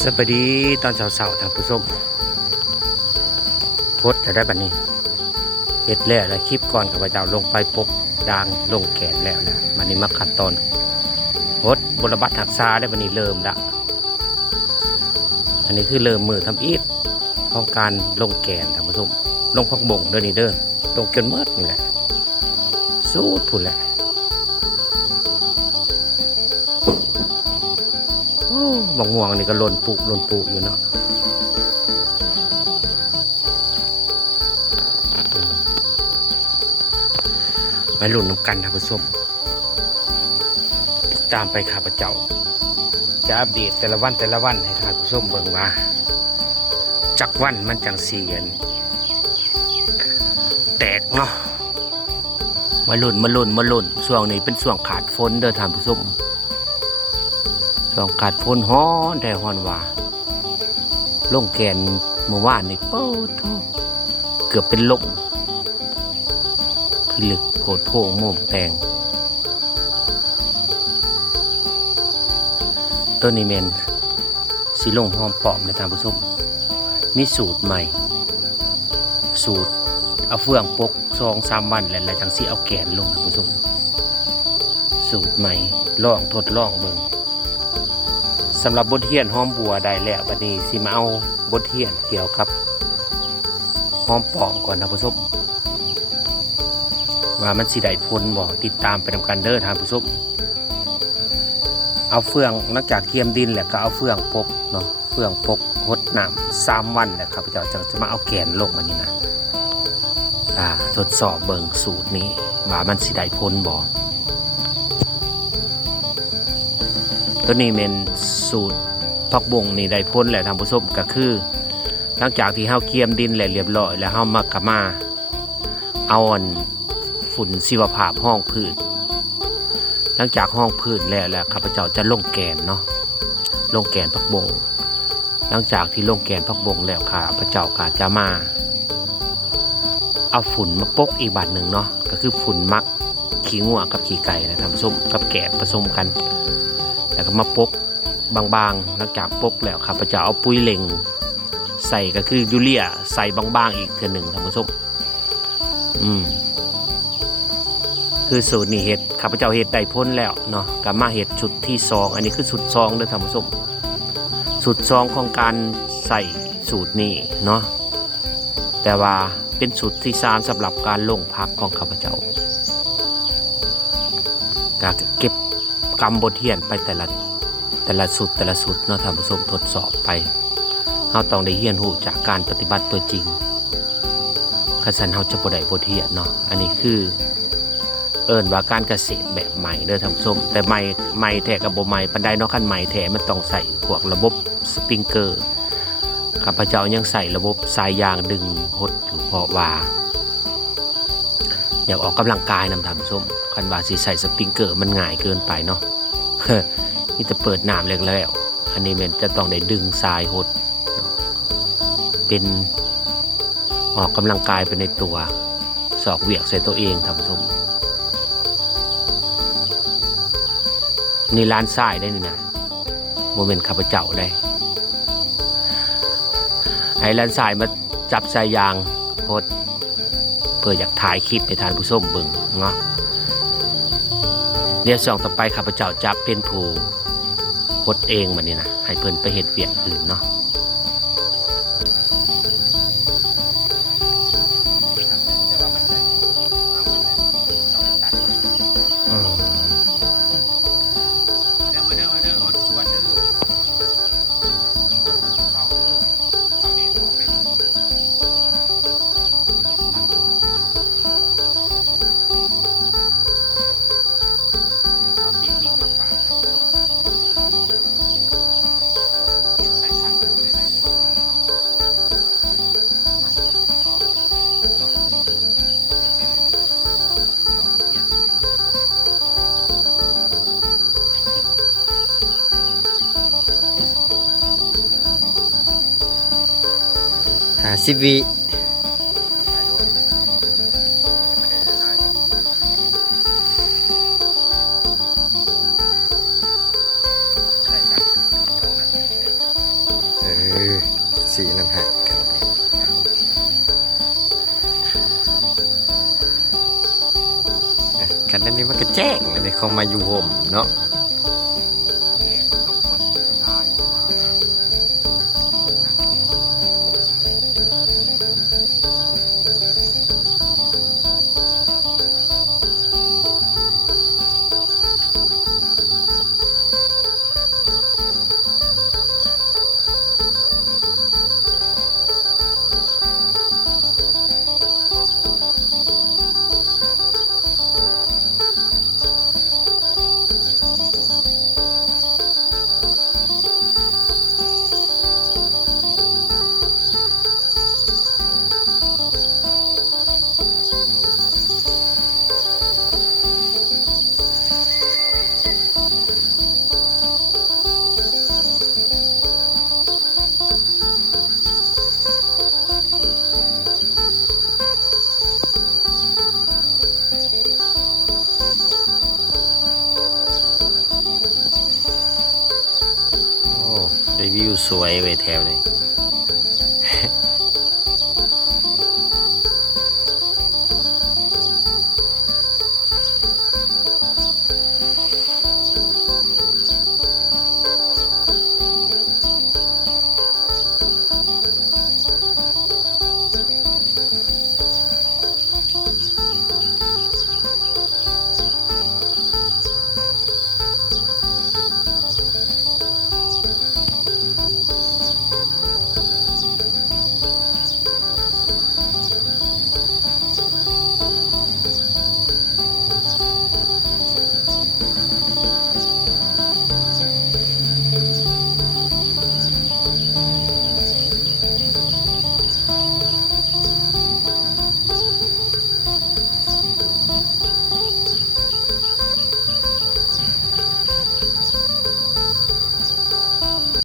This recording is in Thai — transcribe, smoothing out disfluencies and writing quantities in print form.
สวัสดีตอนเช้าๆท่านผู้ชมโพสจะได้บัดนี้เฮ็ดแล้วคลิปก่อนข้าพเจ้าลงไปปกดางลงแขนแล้วบัดนี้มาขัดตอนโพสบรบัตรหักษาได้บัดนี้เริ่มละอันนี้คือเริ่มมือทำอีทของการลงแขนท่านผู้ชมลงพักบ่งเด้อนี่เด้อลงจนเมื่อนี่แหละสู้พุ่นแหละบางม่วงนี่ก็หล่นปุอยู่เนาะไปลุ้นน้ำกันท่านผู้ชมติดตามไปข้าพเจ้าจะอัปเดตแต่ละวันให้ท่านผู้ชมเบิ่งว่าจักวันมันจังเสียนแตกเนาะมาลุ้นช่วงนี้เป็นช่วงขาดฝนเด้อท่านผู้ชมช่วงขาดฝนฮ้อนแต่ฮ้อนว่าลงแกนเมื่อวานนี่โป๊โธเกือบเป็นลมคือลึกโผดโผงโม่มแตงต้นนี้เมนสีลงหอมปอมในทางผู้ชมมีสูตรใหม่สูตรเอาเฟืองปก2-3 วันแล้วจังสีเอาแกนลงนะผู้ชมสูตรใหม่ทดลองเบิ่งสำหรับบทเรียนหอมบัวได้แล้ววันนี้สิมาเอาบทเรียนเกี่ยวกับหอมปอมก่อนนะผู้ชมว่ามันสิได้ผลบ่ติดตามไปนำกันเด้อท่านผู้ชมเอาเฟืองนอกจากเทียมดินแล้วก็เอาเฟืองปกเนาะเฟืองปกหดน้ำ3 วันแล้วครับเจ้าจะมาเอาแกนลงมานี่นะทดสอบเบิ่งสูตรนี้ว่ามันสิได้ผลบ่ตัวนี้เป็นสูตรผักบงนี่ได้ผลแล้วท่านผู้ชมก็คือหลังจากที่เฮาเคี่ยมดินแล้วเรียบร้อยแล้วเฮามากะมาเอาฝุ่นชีวภาพห้องพืชหลังจากห้องพืชแล้วข้าพเจ้าจะลงแกนเนาะลงแกนผักบงหลังจากที่ลงแกนผักบงแล้วข้าพเจ้าก็จะมาเอาฝุ่นมาปกอีกบาทหนึ่งเนาะก็คือฝุ่นมักขี้งัวกับขี้ไก่นะท่านผู้ชมกับแกะผสมกันแล้วก็มาปกบางๆหลังจากปกแล้วข้าพเจ้าเอาปุ๋ยเหล็งใส่ก็คือยูเรียใส่บางๆอีกเทื่อหนึ่งท่านผู้ชมคือสูตรนี้เห็ดข้าพเจ้าเห็ดได้พ้นแล้วเนาะก็มาเห็ดชุดที่2อันนี้คือชุด2เด้อท่านผู้ชมชุด2ของการใส่สูตรนี้เนาะแต่ว่าเป็นชุดที่3สำหรับการลงพักของข้าพเจ้าก็เก็บกรรมบทเรียนไปแต่ละสุดเนาะท่านผู้ชมทดสอบไปเราต้องได้เรียนรู้จากการปฏิบัติตัวจริงคันซั่นเราจะบ่ได้บทเรียนเนาะอันนี้คือเอิ้นว่าการเกษตรแบบใหม่เด้อท่านผู้ชมแต่ใหม่แท้กับบ่ใหม่ปานใดเนาะคันใหม่แท้มันต้องใส่พวกระบบสปริงเกอร์ข้าพเจ้ายังใส่ระบบสายยางดึงหดอยู่เพราะว่าอยากออกกำลังกายนำท่านผู้ชมคันว่าสิใส่สปริงเกอร์มันง่ายเกินไปเนาะมีแต่เปิดน้ำแล้วอันนี้มันจะต้องได้ดึงสายหดเป็นออกกำลังกายไปในตัวสอกเหวี่ยงใส่ตัวเองท่านผู้ชมนี่ร้านทรายได้นี่นะโมเมนต์ข้าพเจ้าได้ให้ร้านทรายมาจับสายยางหดเพื่ออยากถ่ายคลิปให้ท่านผู้ชมเบิ่งเนาะเดี๋ยวต่อไปข้าพเจ้าจะเป็นผู้หดเองมันนี่นะให้เพิ่นไปเฮ็ดเวียกอื่นเนาะ50 วิ สีนั่นให้ครับคันนี้มันก็แจ้งเลยเขามาอยู่ห่มเนาะได้วิวสวยไว้แถวนี้